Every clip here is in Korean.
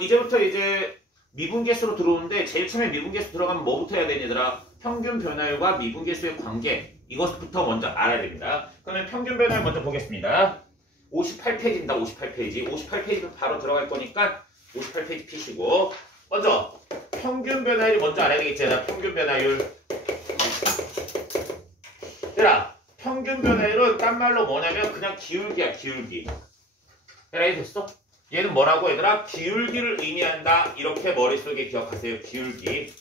이제부터 이제 미분계수로 들어오는데 제일 처음에 미분계수 들어가면 뭐부터 해야 되니 얘들아? 평균 변화율과 미분계수의 관계 이것부터 먼저 알아야 됩니다. 그러면 평균 변화율 먼저 보겠습니다. 58페이지입니다. 58페이지. 58페이지도 바로 들어갈 거니까 58페이지 피시고 먼저 평균 변화율 먼저 알아야 되겠지. 얘들아 평균 변화율. 얘들아 평균 변화율은 딴 말로 뭐냐면 그냥 기울기야 기울기. 얘들아 이해 됐어? 얘는 뭐라고 얘들아? 기울기를 의미한다. 이렇게 머릿속에 기억하세요. 기울기.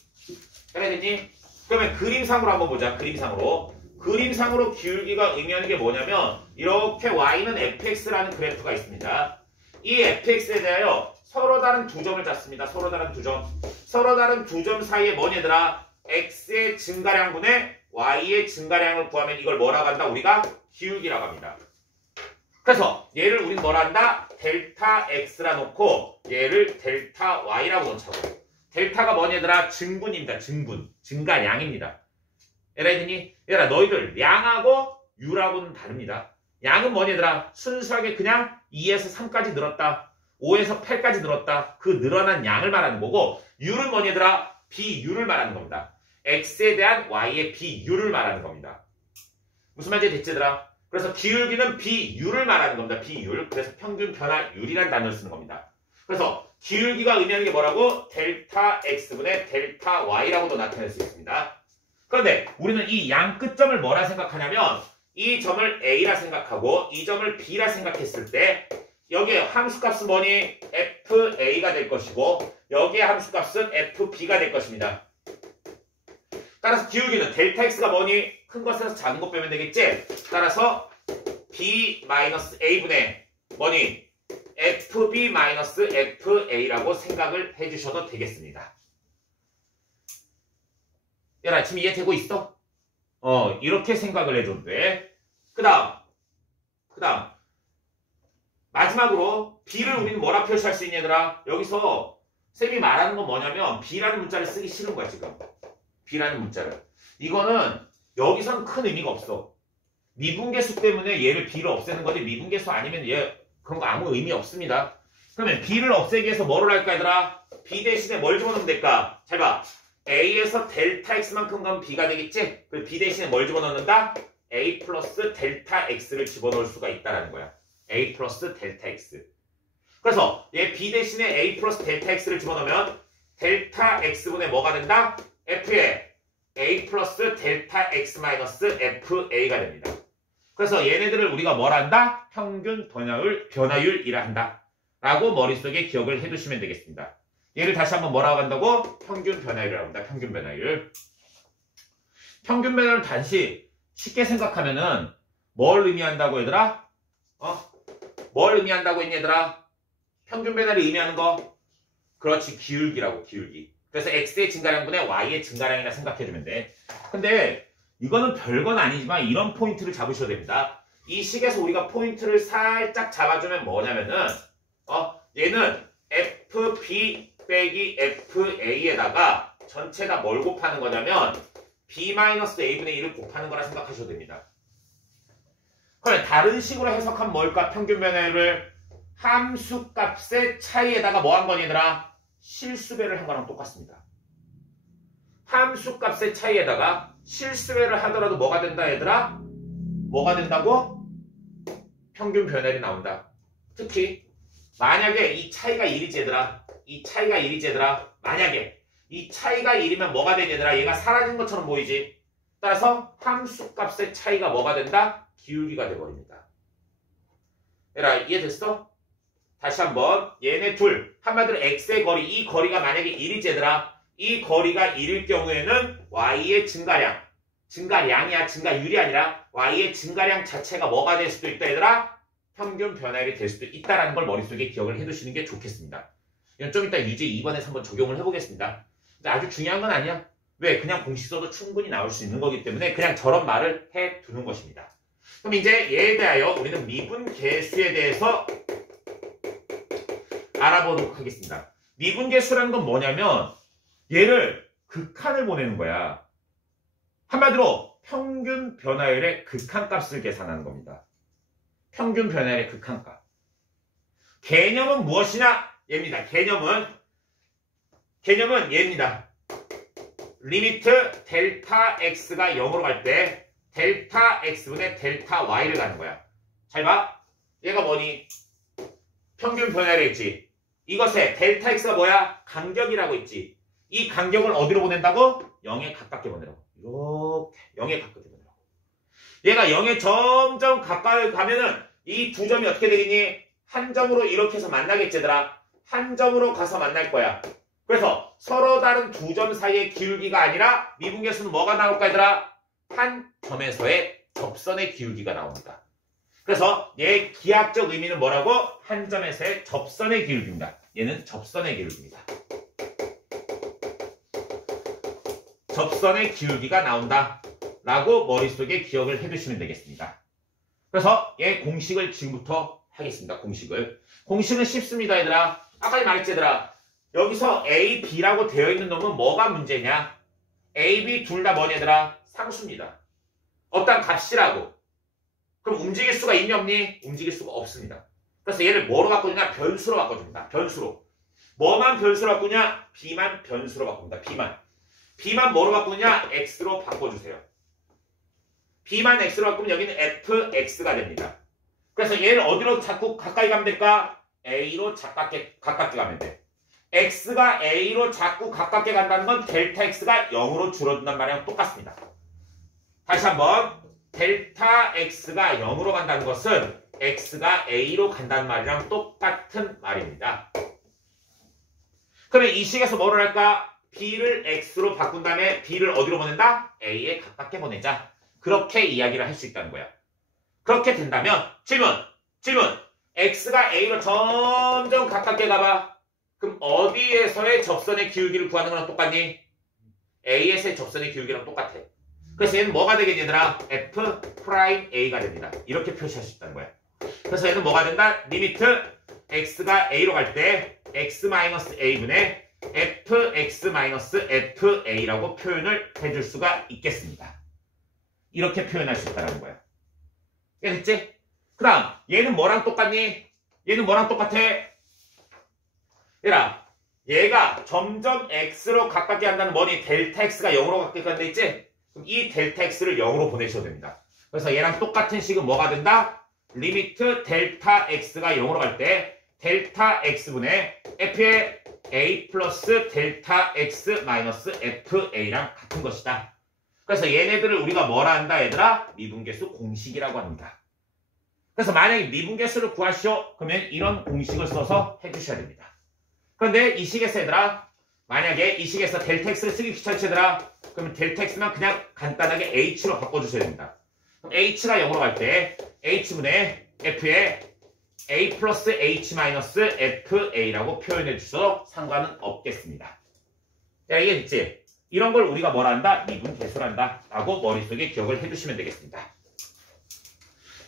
해야 되니? 그러면 그림상으로 한번 보자. 그림상으로. 그림상으로 기울기가 의미하는 게 뭐냐면 이렇게 y는 fx라는 그래프가 있습니다. 이 fx에 대하여 서로 다른 두 점을 잡습니다. 서로 다른 두 점. 서로 다른 두 점 사이에 뭐니 얘들아? x의 증가량분의 y의 증가량을 구하면 이걸 뭐라고 한다? 우리가 기울기라고 합니다. 그래서 얘를 우리는 뭐라 한다? 델타 x라 놓고 얘를 델타 y라고 놓자고. 델타가 뭐니 얘들아? 증분입니다. 증분. 증가량입니다. 얘들아 너희들 양하고 유라고는 다릅니다. 양은 뭐니 얘들아? 순수하게 그냥 2에서 3까지 늘었다. 5에서 8까지 늘었다. 그 늘어난 양을 말하는 거고 유는 뭐니 얘들아? 비유를 말하는 겁니다. x에 대한 y의 비유를 말하는 겁니다. 무슨 말인지 됐지 얘들아? 그래서 기울기는 비율을 말하는 겁니다. 비율. 그래서 평균 변화율이라는 단어를 쓰는 겁니다. 그래서 기울기가 의미하는 게 뭐라고? 델타 x분의 델타 y라고도 나타낼 수 있습니다. 그런데 우리는 이 양 끝점을 뭐라 생각하냐면 이 점을 a라 생각하고 이 점을 b라 생각했을 때 여기에 함수값은 뭐니? fa가 될 것이고 여기에 함수값은 fb가 될 것입니다. 따라서 기울기는 델타 x가 뭐니? 큰 것에서 작은 것 빼면 되겠지? 따라서 b-a분의 뭐니? fb-fa라고 생각을 해주셔도 되겠습니다. 얘들아 지금 이해되고 있어? 이렇게 생각을 해줘도 돼. 그 다음 마지막으로 b를 우리는 뭐라 표시할 수 있냐 얘들아? 여기서 쌤이 말하는 건 뭐냐면 b라는 문자를 쓰기 싫은 거야 지금. b라는 문자를. 이거는 여기선 큰 의미가 없어. 미분계수 때문에 얘를 b를 없애는 거지 미분계수 아니면 얘 그런 거 아무 의미 없습니다. 그러면 b를 없애기 위해서 뭐를 할까 얘들아? b 대신에 뭘 집어넣으면 될까? 잘 봐. a에서 델타 x만큼 가면 b가 되겠지? 그럼 b 대신에 뭘 집어넣는다? a 플러스 델타 x를 집어넣을 수가 있다는 거야. a 플러스 델타 x. 그래서 얘 b 대신에 a 플러스 델타 x를 집어넣으면 델타 x분의 뭐가 된다? f에 a 플러스 델타 x 마이너스 fa가 됩니다. 그래서 얘네들을 우리가 뭐라 한다? 평균 변화율이라 한다. 라고 머릿속에 기억을 해두시면 되겠습니다. 얘를 다시 한번 뭐라고 한다고? 평균 변화율이라고 한다. 평균 변화율. 평균 변화율은 단지 쉽게 생각하면은 뭘 의미한다고 얘들아? 뭘 의미한다고 했니 얘들아? 평균 변화를 의미하는 거? 그렇지. 기울기라고 기울기. 그래서 x의 증가량분의 y의 증가량이라 생각해주면 돼. 근데 이거는 별건 아니지만 이런 포인트를 잡으셔야 됩니다. 이 식에서 우리가 포인트를 살짝 잡아주면 뭐냐면은 얘는 fb 빼기 fa에다가 전체 다 뭘 곱하는 거냐면 b-a분의 1을 곱하는 거라 생각하셔도 됩니다. 그럼 다른 식으로 해석하면 뭘까? 평균 변화율을 함수값의 차이에다가 뭐 한 거니 얘들아? 실수배를 한 거랑 똑같습니다. 함수값의 차이에다가 실수배를 하더라도 뭐가 된다 얘들아? 뭐가 된다고? 평균 변화율이 나온다. 특히 만약에 이 차이가 1이지 얘들아. 이 차이가 1이지 얘들아. 만약에 이 차이가 1이면 뭐가 되니 얘들아? 얘가 사라진 것처럼 보이지? 따라서 함수값의 차이가 뭐가 된다? 기울기가 돼버립니다. 얘들아 이해됐어? 다시 한번 얘네 둘 한마디로 x의 거리 이 거리가 만약에 1이지 얘들아. 이 거리가 1일 경우에는 y의 증가량이야 증가율이 아니라 y의 증가량 자체가 뭐가 될 수도 있다 얘들아? 평균 변화율이 될 수도 있다라는 걸 머릿속에 기억을 해두시는 게 좋겠습니다. 이건 좀 이따 유제 2번에서 한번 적용을 해보겠습니다. 근데 아주 중요한 건 아니야. 왜? 그냥 공식 써도 충분히 나올 수 있는 거기 때문에 그냥 저런 말을 해두는 것입니다. 그럼 이제 얘에 대하여 우리는 미분계수에 대해서 알아보도록 하겠습니다. 미분계수라는 건 뭐냐면 얘를 극한을 보내는 거야. 한마디로 평균 변화율의 극한값을 계산하는 겁니다. 평균 변화율의 극한값. 개념은 무엇이냐? 얘입니다. 개념은 얘입니다. 리미트 델타 x가 0으로 갈 때 델타 x분의 델타 y를 가는 거야. 잘 봐. 얘가 뭐니? 평균 변화를 했지. 이것에 델타 x가 뭐야? 간격이라고 했지. 이 간격을 어디로 보낸다고? 0에 가깝게 보내라고. 이렇게 0에 가깝게 보내라고. 얘가 0에 점점 가까이 가면은 이 두 점이 어떻게 되겠니? 한 점으로 이렇게 해서 만나겠지 얘들아. 한 점으로 가서 만날 거야. 그래서 서로 다른 두 점 사이의 기울기가 아니라 미분계수는 뭐가 나올까 얘들아? 한 점에서의 접선의 기울기가 나옵니다. 그래서 얘의 기하학적 의미는 뭐라고? 한 점에서의 접선의 기울기입니다. 얘는 접선의 기울기입니다. 접선의 기울기가 나온다 라고 머릿속에 기억을 해두시면 되겠습니다. 그래서 얘 공식을 지금부터 하겠습니다. 공식은 쉽습니다 얘들아. 아까 말했지 얘들아. 여기서 A, B라고 되어 있는 놈은 뭐가 문제냐? A, B 둘 다 뭐냐 얘들아? 상수입니다. 어떤 값이라고. 그럼 움직일 수가 있냐 없니? 움직일 수가 없습니다. 그래서 얘를 뭐로 바꾸냐? 변수로 바꿔줍니다. 변수로. 뭐만 변수로 바꾸냐? B만 변수로 바꿉니다. B만 뭐로 바꾸냐? X로 바꿔주세요. B만 X로 바꾸면 여기는 FX가 됩니다. 그래서 얘를 어디로 자꾸 가까이 가면 될까? A로 가깝게 가면 돼. X가 A로 자꾸 가깝게 간다는 건 델타 X가 0으로 줄어든다는 말이랑 똑같습니다. 다시 한번 델타 X가 0으로 간다는 것은 X가 A로 간다는 말이랑 똑같은 말입니다. 그러면 이 식에서 뭐를 할까? B를 X로 바꾼 다음에 B를 어디로 보낸다? A에 가깝게 보내자. 그렇게 이야기를 할 수 있다는 거야. 그렇게 된다면 질문 X가 A로 점점 가깝게 가봐. 그럼 어디에서의 접선의 기울기를 구하는 거랑 똑같니? A에서의 접선의 기울기랑 똑같아. 그래서 얘는 뭐가 되겠니 얘들아? F'A가 됩니다. 이렇게 표시할 수 있다는 거야. 그래서 얘는 뭐가 된다? 리미트 X가 A로 갈 때 X-A분의 Fx-FA라고 표현을 해줄 수가 있겠습니다. 이렇게 표현할 수 있다는 거야. 됐지? 그 다음 얘는 뭐랑 똑같니? 얘는 뭐랑 똑같아? 얘가 점점 x로 가깝게 한다는 뭐니? 델타 x가 0으로 가깝게 간다 있지? 그럼 이 델타 x를 0으로 보내셔도 됩니다. 그래서 얘랑 똑같은 식은 뭐가 된다? 리미트 델타 x가 0으로 갈 때 델타 x분의 f의 a 플러스 델타 x 마이너스 fa랑 같은 것이다. 그래서 얘네들을 우리가 뭐라 한다 얘들아? 미분계수 공식이라고 합니다. 그래서 만약에 미분계수를 구하시오 그러면 이런 공식을 써서 해주셔야 됩니다. 그런데 이 식에서 얘들아 만약에 이 식에서 델타 x를 쓰기 귀찮지 얘들아 그러면 델타 x만 그냥 간단하게 h로 바꿔주셔야 됩니다. 그럼 h가 0으로 갈 때 h분의 f의 a 플러스 h 마이너스 fa라고 표현해 주셔도 상관은 없겠습니다. 야 이게 있지? 이런 걸 우리가 뭐라 한다? 미분계수란다 라고 머릿속에 기억을 해주시면 되겠습니다.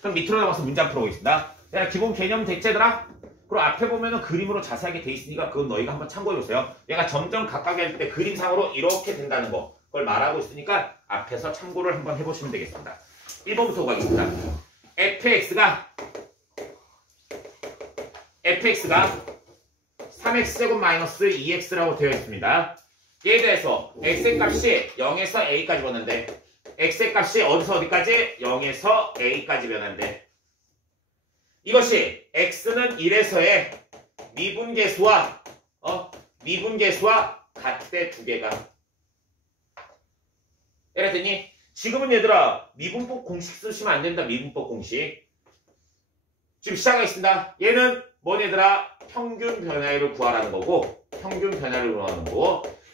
그럼 밑으로 넘어가서 문제 한번 풀어보겠습니다. 야, 기본 개념 됐지 얘들아? 그리고 앞에 보면은 그림으로 자세하게 돼 있으니까 그건 너희가 한번 참고해보세요. 얘가 점점 가까이 할 때 그림상으로 이렇게 된다는 거 그걸 말하고 있으니까 앞에서 참고를 한번 해보시면 되겠습니다. 1번부터 가겠습니다. fx가 3x제곱 마이너스 2x라고 되어 있습니다. 얘에 대해서 x의 값이 0에서 a까지 변한대. x의 값이 어디서 어디까지? 0에서 a까지 변한대. 이것이 x는 1에서의 미분계수와 같대 두 개가. 이랬더니 지금은 얘들아 미분법 공식 쓰시면 안 된다. 미분법 공식. 지금 시작하겠습니다. 얘는 뭐냐 얘들아? 평균 변화율을 구하라는 거고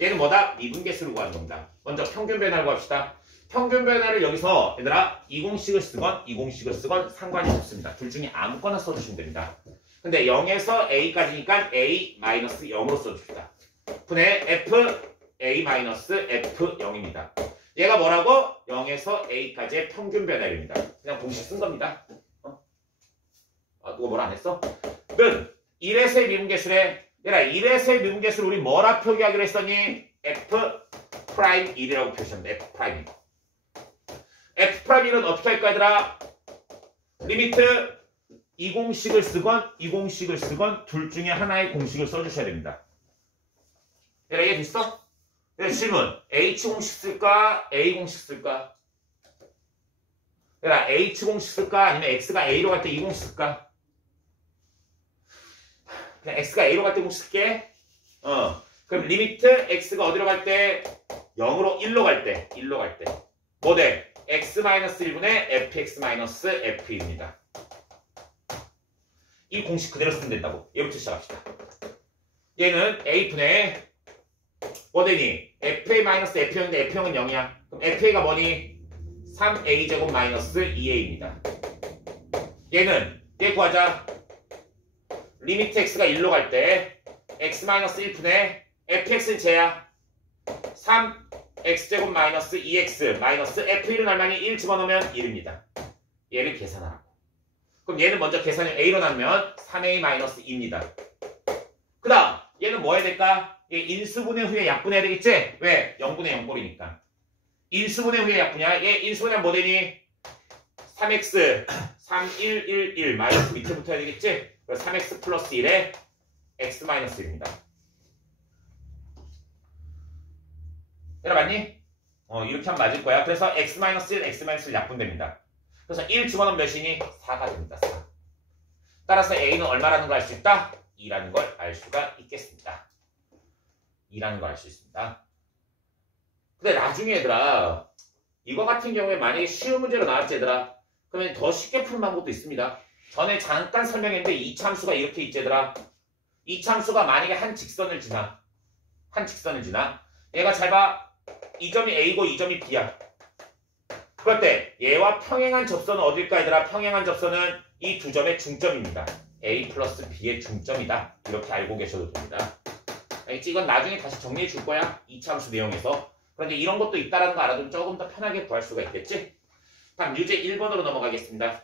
얘는 뭐다? 미분계수를 구하는 겁니다. 먼저 평균 변화를 구합시다. 평균 변화를 여기서 얘들아 이 공식을 쓰건 상관이 없습니다. 둘 중에 아무거나 써주시면 됩니다. 근데 0에서 a까지니까 a-0으로 써줍시다. 분의 f(a-f0입니다. 얘가 뭐라고? 0에서 a까지의 평균 변화율입니다. 그냥 공식 쓴 겁니다. 누가 뭐라 안 했어? 는 1에서의 미분계수래. 얘들아 1에서의 미분계수를 우리 뭐라 표기하기로 했었니? f'1이라고 표시합니다. f'1. f'1은 어떻게 할까 얘들아? 리미트 이 공식을 쓰건 이 공식을 쓰건 둘 중에 하나의 공식을 써주셔야 됩니다. 얘들아 이해됐어? 질문. H 공식 쓸까? A 공식 쓸까? 얘들아 H 공식 쓸까? 아니면 X가 A로 갈 때 이 공식 쓸까? 그냥 X가 A로 갈 때 공식 쓸게. 그럼 리미트 X가 어디로 갈 때? 0으로 1로 갈 때. 1로 갈 때. 뭐 돼? X-1분의 fx-f입니다. 이 공식 그대로 쓰면 된다고. 얘부터 시작합시다. 얘는 A분의 뭐 되니? fa-f였는데 f형은 0이야. 그럼 fa가 뭐니? 3a제곱 마이너스 2a입니다. 얘는 얘 구하자. 리미트 x가 1로 갈 때 x-1분의 fx는 쟤야. 3x제곱 마이너스 2x 마이너스 f1은 얼마니? 1 집어넣으면 1입니다. 얘를 계산하라고. 그럼 얘는 먼저 계산을 a로 나누면 3a 마이너스 2입니다. 그 다음 얘는 뭐 해야 될까? 얘 인수분해 후에 약분해야 되겠지? 왜? 0분의 0꼴이니까. 인수분해 후에 약분이야. 얘 인수분해하면 뭐 되니? 3x 3, 1, 1, 1 마이너스 밑에부터 해야 되겠지? 그래서 3x 플러스 1에 x 마이너스 1입니다. 얘들아 맞니? 이렇게 하면 맞을 거야. 그래서 x 마이너스 1, x 마이너스 1 약분됩니다. 그래서 1 집어넣으면 몇이니? 4가 됩니다. 4. 따라서 a는 얼마라는 걸 알 수 있다? 2라는 걸 알 수가 있겠습니다. 2라는 걸 알 수 있습니다. 근데 나중에 얘들아 이거 같은 경우에 만약에 쉬운 문제로 나왔지 얘들아 그러면 더 쉽게 푸는 방법도 있습니다. 전에 잠깐 설명했는데 이차함수가 이렇게 있지 얘들아. 이차함수가 만약에 한 직선을 지나 얘가 잘 봐. 이 점이 A고 이 점이 B야. 그럴 때 얘와 평행한 접선은 어딜까 얘들아? 평행한 접선은 이 두 점의 중점입니다. A 플러스 B의 중점이다. 이렇게 알고 계셔도 됩니다. 알겠지? 이건 나중에 다시 정리해 줄 거야. 이차함수 내용에서. 그런데 이런 것도 있다라는 거 알아두면 조금 더 편하게 구할 수가 있겠지? 다음 유제 1번으로 넘어가겠습니다.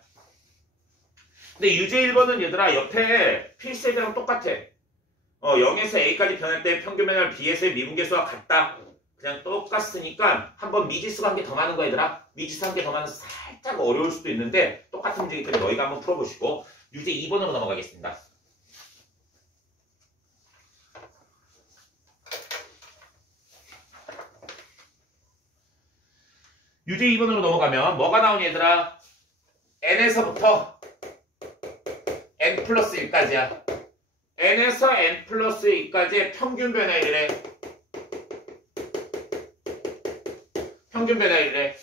근데 유제 1번은 얘들아 옆에 필수에대랑 똑같아. 0에서 A까지 변할 때 평균 변화를 B에서의 미분계수와 같다. 그냥 똑같으니까 한번 미지수가 한 개 더 많은 거 얘들아. 미지수 한 개 더 많아서 살짝 어려울 수도 있는데 똑같은 문제이기 때문에 너희가 한번 풀어보시고 유제 2번으로 넘어가겠습니다. 유제 2번으로 넘어가면 뭐가 나오니 얘들아? n에서부터 n 플러스 1까지야. n에서 n 플러스 2까지의 평균 변화율이래. 평균 변화율이래.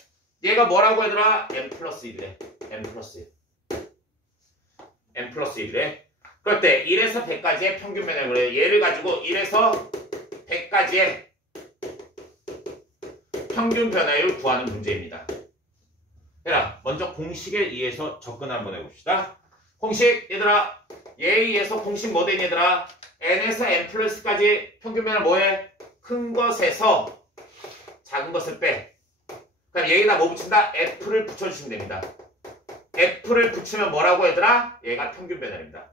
얘가 뭐라고 얘들아? n 플러스 1이래. n 플러스 1. n 플러스 1이래. 그럴 때 1에서 100까지의 평균 변화율이래. 얘를 가지고 1에서 100까지의 평균 변화율 구하는 문제입니다. 얘들아 먼저 공식에 의해서 접근 한번 해봅시다. 공식 얘들아 얘에 의해서 공식 뭐 되니 얘들아? n에서 n 플러스까지 평균 변화 뭐해? 큰 것에서 작은 것을 빼. 그럼 여기다 뭐 붙인다? f를 붙여주시면 됩니다. f를 붙이면 뭐라고 얘들아? 얘가 평균 변화입니다.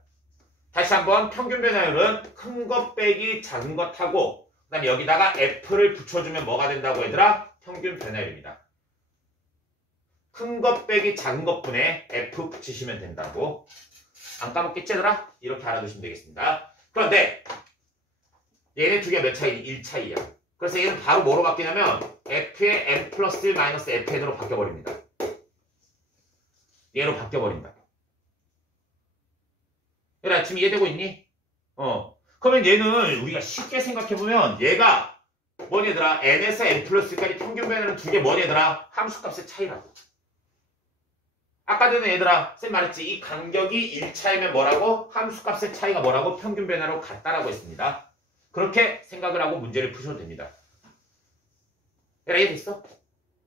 다시 한번 평균 변화율은 큰 것 빼기 작은 것하고 그 다음에 여기다가 f를 붙여주면 뭐가 된다고 얘들아? 평균 변화율입니다. 큰 것 빼기 작은 것분에 f 붙이시면 된다고. 안 까먹겠지 얘들아? 이렇게 알아두시면 되겠습니다. 그런데 얘네 두 개 몇 차이? 1 차이야. 그래서 얘는 바로 뭐로 바뀌냐면 f의 n 플러스 1 마이너스 fn으로 바뀌어버립니다. 얘로 바뀌어버린다. 얘들아 지금 이해되고 있니? 그러면 얘는 우리가 쉽게 생각해보면 얘가 뭐니 얘들아? n에서 n 플러스까지 평균 변화는 두 개 뭐니 얘들아? 함수값의 차이라고. 아까 전에 얘들아 쌤 말했지 이 간격이 1차이면 뭐라고? 함수값의 차이가 뭐라고? 평균 변화로 같다라고 했습니다. 그렇게 생각을 하고 문제를 푸셔도 됩니다. 얘들아 이해됐어?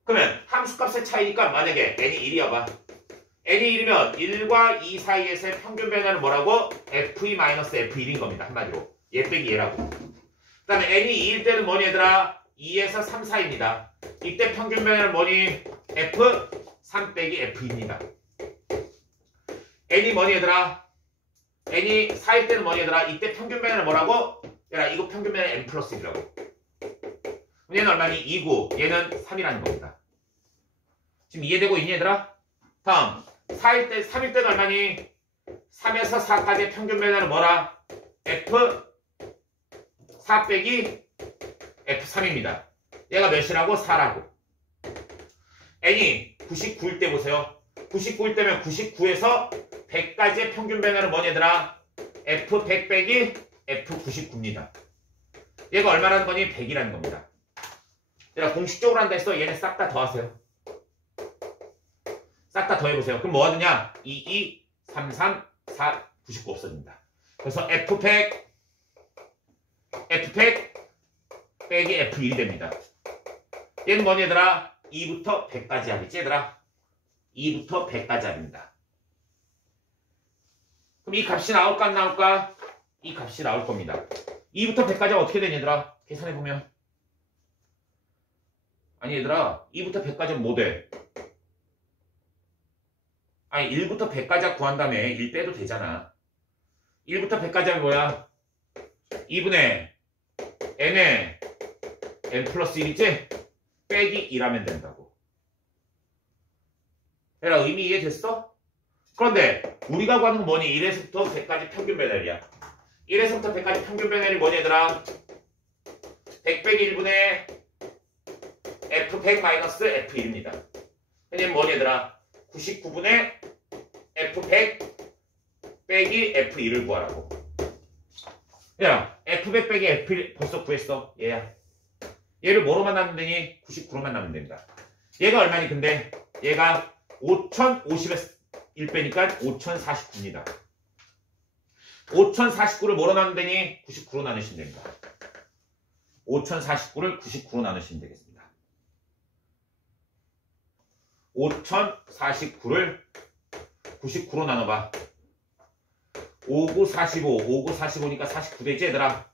그러면 함수값의 차이니까 만약에 n이 1이어봐. n이 1이면 1과 2 사이에서의 평균 변화는 뭐라고? f2-f1인 겁니다. 한마디로 얘 빼기 얘라고. 그 다음에 n이 2일 때는 뭐니 얘들아? 2에서 3 사이입니다. 이때 평균 변화는 뭐니? f 3 빼기 f입니다. n이 뭐니 얘들아? n이 4일 때는 뭐니 얘들아? 이때 평균 변화는 뭐라고? 얘들아 이거 평균 변화 n 플러스 1이라고. 얘는 얼마니? 2고 얘는 3이라는 겁니다. 지금 이해되고 있니 얘들아? 다음 4일 때 3일 때는 얼마니? 3에서 4까지의 평균 변화는 뭐라? F4 빼기 F3입니다. 얘가 몇이라고? 4라고. n이 99일 때 보세요. 99일 때면 99에서 100까지의 평균 변화는 뭐냐 얘들아? F100 빼기 F99입니다. 얘가 얼마라는 거니? 100이라는 겁니다. 얘가 공식적으로 한다 했어. 얘네 싹 다 더하세요. 싹 다 더해보세요. 그럼 뭐가 되냐? 22, 33, 4, 99 없어집니다. 그래서 F100 빼기 F1이 됩니다. 얘는 뭐니 얘들아? 2부터 100까지 하겠지 얘들아? 2부터 100까지 합니다. 그럼 이 값이 나올까 안 나올까? 이 값이 나올 겁니다. 2부터 100까지가 어떻게 되니 얘들아? 계산해보면. 아니 얘들아 2부터 100까지는 뭐 돼? 아니 1부터 100까지 구한 다음에 1 빼도 되잖아. 1부터 100까지 하면 뭐야? 2분의 n에 n 플러스 1이지? 빼기 1하면 된다고. 얘들아 의미 이해됐어? 그런데 우리가 구하는 건 뭐니? 1에서부터 100까지 평균 배열이야. 1에서부터 100까지 평균 배열이 뭐니 얘들아? 100 빼기 1분의 F100 마이너스 F1입니다. 얘는 뭐니 얘들아? 99분의 F100 빼기 F1을 구하라고. 야, F100 빼기 F1 벌써 구했어. 얘야. 얘를 뭐로 만나면 되니? 99로 만나면 됩니다. 얘가 얼마니 근데? 얘가 5050에서 1 빼니까 5049입니다. 5049를 뭐로 나누면 되니? 99로 나누시면 됩니다. 5049를 99로 나누시면 되겠습니다. 5049를 99로 나눠봐. 5945, 5945니까 49 되지 얘들아?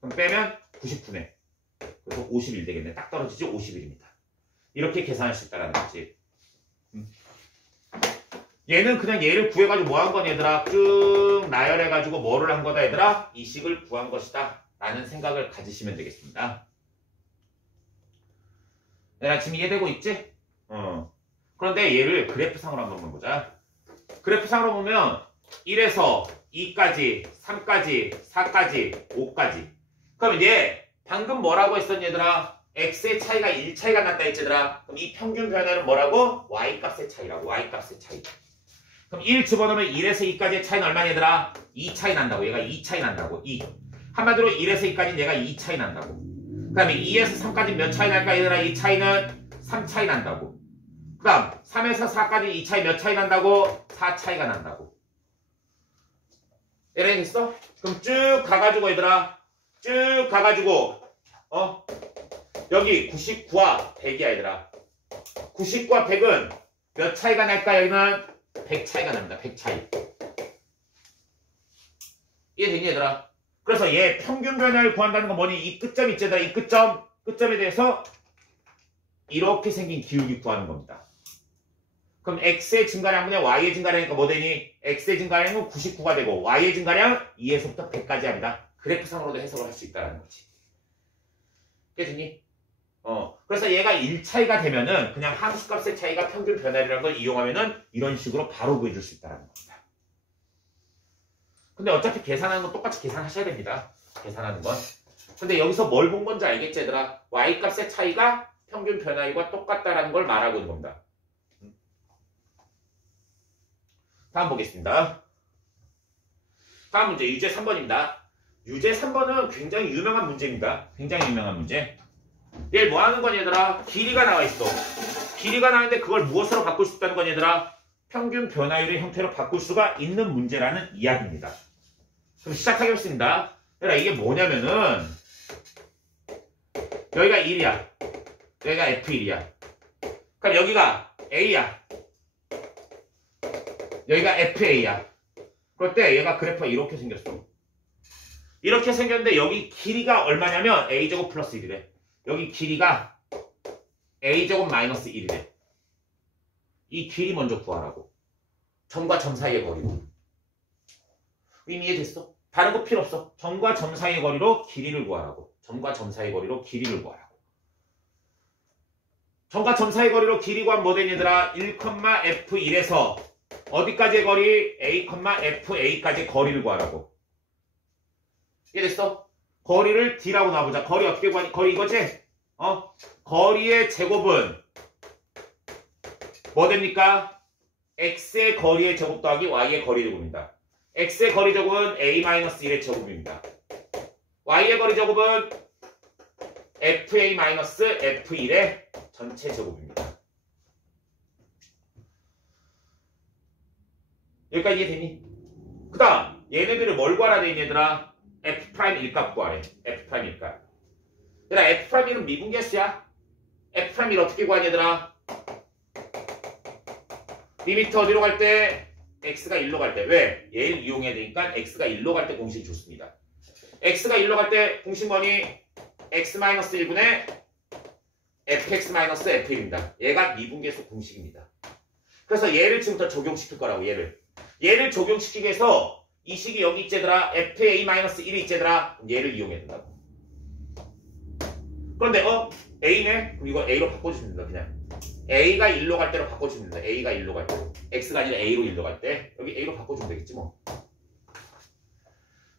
그럼 빼면 99네. 그래서 51 되겠네. 딱 떨어지지 51입니다. 이렇게 계산할 수 있다는 거지. 얘는 그냥 얘를 구해가지고 뭐 한 거니 얘들아? 쭉 나열해가지고 뭐를 한 거다 얘들아? 이 식을 구한 것이다 라는 생각을 가지시면 되겠습니다. 얘들아 지금 이해되고 있지? 그런데 얘를 그래프상으로 한번 보자. 그래프상으로 보면 1에서 2까지, 3까지, 4까지, 5까지. 그럼 얘 방금 뭐라고 했었니 얘들아? x의 차이가 1 차이가 난다 했지 얘들아? 그럼 이 평균 변화는 뭐라고? y값의 차이라고. y값의 차이. 그럼 1 집어넣으면 1에서 2까지의 차이는 얼마니 얘들아? 2 차이 난다고. 얘가 2 차이 난다고. 2. 한마디로 1에서 2까지는 얘가 2 차이 난다고. 그 다음에 2에서 3까지 몇 차이 날까 얘들아? 이 차이는 3 차이 난다고. 그 다음 3에서 4까지 이 차이 몇 차이 난다고? 4 차이가 난다고. 이해됐어? 그럼 쭉 가가지고 얘들아 쭉 가가지고 여기 99와 100이야 얘들아. 99와 100은 몇 차이가 날까? 여기는 100 차이가 납니다. 100 차이. 이해되니 얘들아? 그래서 얘 평균 변화를 구한다는 건 뭐니? 이 끝점 있지 얘들아? 이 끝점에 대해서 이렇게 생긴 기울기 구하는 겁니다. 그럼 x의 증가량분의 y의 증가량이니까 뭐 되니? x의 증가량은 99가 되고 y의 증가량 2에서부터 100까지 합니다. 그래프상으로도 해석을 할 수 있다는 거지. 깨지니? 그래서 얘가 1 차이가 되면은 그냥 함수값의 차이가 평균 변화량이라는 걸 이용하면은 이런 식으로 바로 구해줄 수 있다는 겁니다. 근데 어차피 계산하는 건 똑같이 계산하셔야 됩니다. 계산하는 건. 근데 여기서 뭘 본 건지 알겠지 얘들아? y값의 차이가 평균 변화율과 똑같다라는 걸 말하고 있는 겁니다. 다음 보겠습니다. 다음 문제 유제 3번입니다. 유제 3번은 굉장히 유명한 문제입니다. 굉장히 유명한 문제. 얘를 뭐 하는 거니 얘들아? 길이가 나와 있어. 길이가 나왔는데 그걸 무엇으로 바꿀 수 있다는 거니 얘들아? 평균 변화율의 형태로 바꿀 수가 있는 문제라는 이야기입니다. 그럼 시작하겠습니다. 얘들아 이게 뭐냐면은 여기가 1이야. 여기가 F1이야. 그럼 여기가 A야. 여기가 FA야. 그럴 때 얘가 그래프가 이렇게 생겼어. 이렇게 생겼는데 여기 길이가 얼마냐면 A제곱 플러스 1이래. 여기 길이가 A제곱 마이너스 1이래. 이 길이 먼저 구하라고. 점과 점 사이의 거리로. 의미 이해됐어? 다른 거 필요 없어. 점과 점 사이의 거리로 길이를 구하라고. 점과 점 사이의 거리로 길이를 구하라고. 점과 점 사이의 거리로 길이 구하면 뭐 되니 얘들아? 1,F1에서 어디까지의 거리? A, FA까지의 거리를 구하라고. 이해됐어? 거리를 D라고 놔보자. 거리 어떻게 구하니? 거리 이거지? 거리의 제곱은 뭐 됩니까? X의 거리의 제곱 더하기 Y의 거리 제곱입니다. X의 거리 제곱은 A-1의 제곱입니다. Y의 거리 제곱은 FA-F1의 전체 제곱입니다. 여기까지 이해되니? 그 다음 얘네들을 뭘 구하라 돼 있니 얘들아? F'1값 구하래. F'1값. 얘들아 F'1은 미분계수야. F'1을 어떻게 구하니 얘들아? 리미트 어디로 갈 때? X가 1로 갈 때. 왜? 얘를 이용해야 되니까 X가 1로 갈 때 공식이 좋습니다. X가 1로 갈 때 공식 뭐니? X-1분의 Fx-F입니다. 얘가 미분계수 공식입니다. 그래서 얘를 지금부터 적용시킬 거라고 얘를 적용시키기 위해서 이 식이 여기 있제더라. FA-1이 있제더라. 얘를 이용해야 된다고. 그런데 A네? 그럼 이거 A로 바꿔주시면 된다. 그냥 A가 1로 갈 때로 바꿔주면 된다. A가 1로 갈 때. X가 아니라 A로 1로 갈 때. 여기 A로 바꿔주면 되겠지 뭐.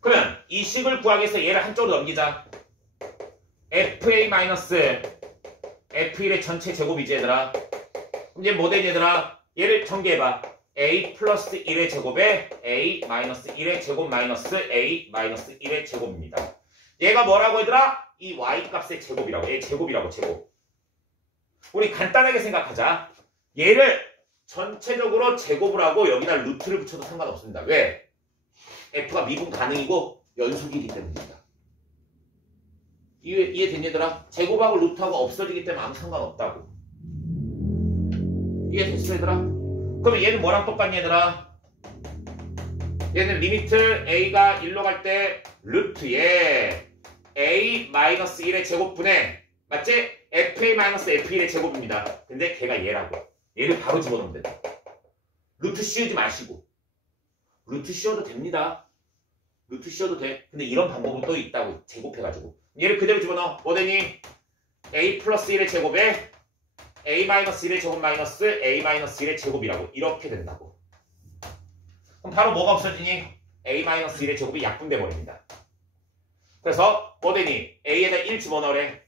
그러면 이 식을 구하기 위해서 얘를 한쪽으로 넘기자. FA-F1의 전체 제곱이지 얘들아. 그럼 얘 뭐 되니 얘들아? 얘를 전개해봐. A 플러스 1의 제곱에 A 마이너스 1의 제곱 마이너스 A 마이너스 1의 제곱입니다. 얘가 뭐라고 얘들아? 이 Y 값의 제곱이라고. 얘 제곱이라고 제곱. 우리 간단하게 생각하자. 얘를 전체적으로 제곱을 하고 여기다 루트를 붙여도 상관없습니다. 왜? F가 미분 가능이고 연속이기 때문입니다. 이해됐니 얘들아? 제곱하고 루트하고 없어지기 때문에 아무 상관없다고. 이해됐어 얘들아? 그러면 얘는 뭐랑 똑같니 얘들아? 얘는 리미트 A가 1로 갈 때 루트에 A-1의 제곱분의 맞지? FA-F1의 제곱입니다. 근데 걔가 얘라고. 얘를 바로 집어넣으면 된다. 루트 씌우지 마시고. 루트 씌워도 됩니다. 루트 씌워도 돼. 근데 이런 방법은 또 있다고. 제곱해가지고. 얘를 그대로 집어넣어. 뭐 되니? A 플러스 1의 제곱에 A-1의 제곱 마이너스 A-1의 제곱이라고. 이렇게 된다고. 그럼 바로 뭐가 없어지니? A-1의 제곱이 약분돼 버립니다. 그래서 뭐 되니? A에다 1 집어넣으래.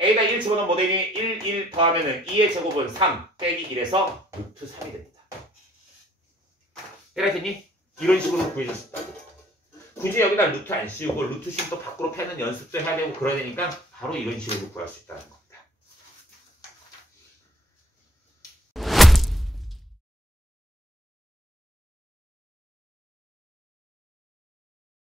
A에다 1 집어넣으면 뭐 되니? 1 더하면은 2의 제곱은 3 빼기 1에서 루트 3이 됩니다. 이해됐니? 이런 식으로 구해줄 수 있다고. 굳이 여기다 루트 안 씌우고 루트 씌우고 밖으로 패는 연습도 해야 되고 그래야 되니까 바로 이런 식으로 구할 수 있다는 거.